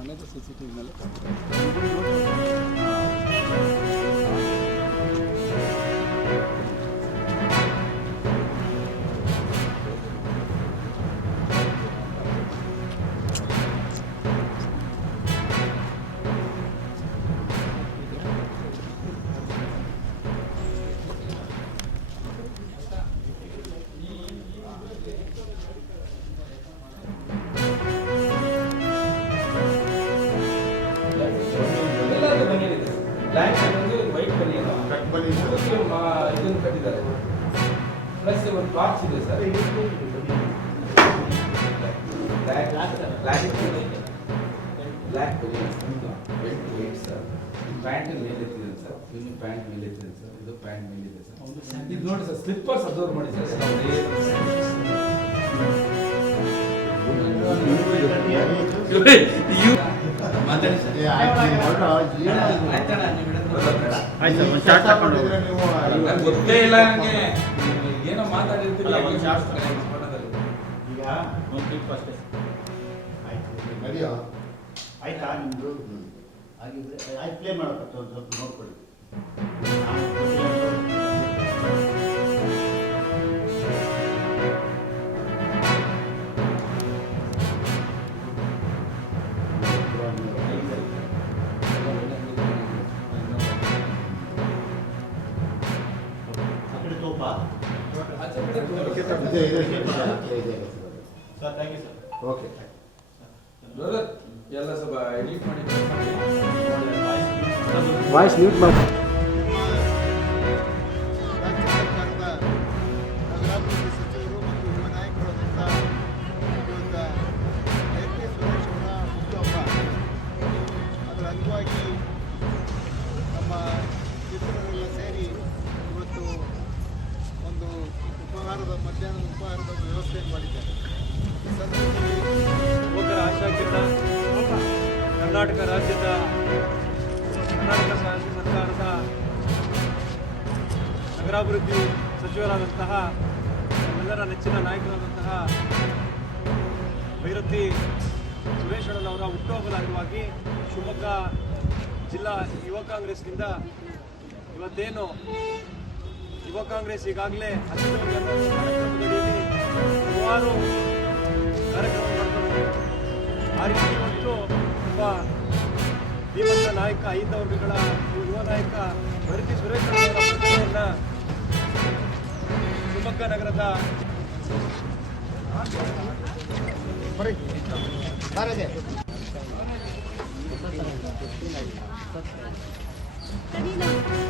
ಮನೆಯದು CCTVನಲ್ಲಿ ಬ್ಲ್ಯಾಕ್ ಒಂದು white banian cut banian ಇದನ್ನು ಕಟ್ಟಿದ್ದಾರೆ ಪ್ಲಸ್ ಒಂದು ಬಾಕ್ಸ್ ಇದೆ sir black banian white sir pant ಮೇಲೆ ಎತ್ತಿದೆ ಸರ್ ಇವನು ಪ್ಯಾಂಟ್ ಮೇಲೆ ಎತ್ತಿದೆ ಸರ್ ಇದು ಪ್ಯಾಂಟ್ ಮೇಲೆ ಇದೆ ಸರ್ ಇದು ನೋಡಿ ಸರ್ ಸ್ಲಿಪ್ಪರ್ಸ್ ಅಬ್ಸರ್ವ್ ಮಾಡಿ ಸರ್ ಗೊತ್ತೇ ಇಲ್ಲ ನನಗೆ ಏನೋ ಮಾತಾಡಿರ್ತೀವಿ ಈಗ ಒಂದು ಕ್ಲಿಪ್ ಅಷ್ಟೇ ಆಯ್ತಾ ನಿಮ್ದು ಹಾಗಿದ್ರೆ ಆಯ್ತು ಪ್ಲೇ ಮಾಡಬೇಕು ಒಂದು ಸ್ವಲ್ಪ ನೋಡ್ಕೊಳ್ಳಿ sir thank you sir okay ಎಲ್ಲ ಸ್ವಲ್ಪ ಎಡಿಟ್ ಮಾಡಿ ವಾಯ್ಸ್ ಮ್ಯೂಟ್ ಮಾಡಿ ರಾಜ್ಯ ಸರ್ಕಾರದ ನಗರಾಭಿವೃದ್ಧಿ ಸಚಿವರು ಮತ್ತು ಯುವ ನಾಯಕರಾದಂಥ ಶ್ರೀಯುತ ಎ.ಪಿ. ಸುರೇಶ್ ಅವರ ಹುಟ್ಟುಹಬ್ಬ ಅದರ ಅಂಗವಾಗಿ ನಮ್ಮ ಮಿತ್ರರೆಲ್ಲ ಸೇರಿ ಇವತ್ತು ಒಂದು ಮಧ್ಯಾಹ್ನದ ಉಪಹಾರದ ವ್ಯವಸ್ಥೆ ಮಾಡಿದ್ದಾರೆ. ಈ ಸಂದರ್ಭದಲ್ಲಿ ಯುವಕರ ಆಶಾಕಿರಣ ಕರ್ನಾಟಕ ರಾಜ್ಯದ ಸರ್ಕಾರದ ನಗರಾಭಿವೃದ್ಧಿ ಸಚಿವರಾದಂತಹ ನಮ್ಮೆಲ್ಲರ ನೆಚ್ಚಿನ ನಾಯಕರಾದಂತಹ ಭೈರತಿ ಸುರೇಶ್ ಅಣ್ಣನವರ ಹುಟ್ಟುಹಬ್ಬದ ಅಂಗವಾಗಿ ಶಿವಮೊಗ್ಗ ಜಿಲ್ಲಾ ಯುವ ಕಾಂಗ್ರೆಸ್ನಿಂದ ಇವತ್ತೇನು ಯುವ ಕಾಂಗ್ರೆಸ್ ಈಗಾಗಲೇ ಕಾರ್ಯಕ್ರಮದಡಿಯಲ್ಲಿ ಹಲವಾರು ಕಾರ್ಯಕ್ರಮ ಮಾಡ್ಕೊಂಡು ಆ ರೀತಿ ಇವತ್ತು ಒಬ್ಬ ಧೀಮಂತ ನಾಯಕ 5 ವರ್ಗಗಳ ಯುವ ನಾಯಕ ಭೈರತಿ ಸುರೇಶ್ ಅವರ ಪ್ರತಿಮೆಯನ್ನು ಶಿವಮೊಗ್ಗ ನಗರದ Kanina.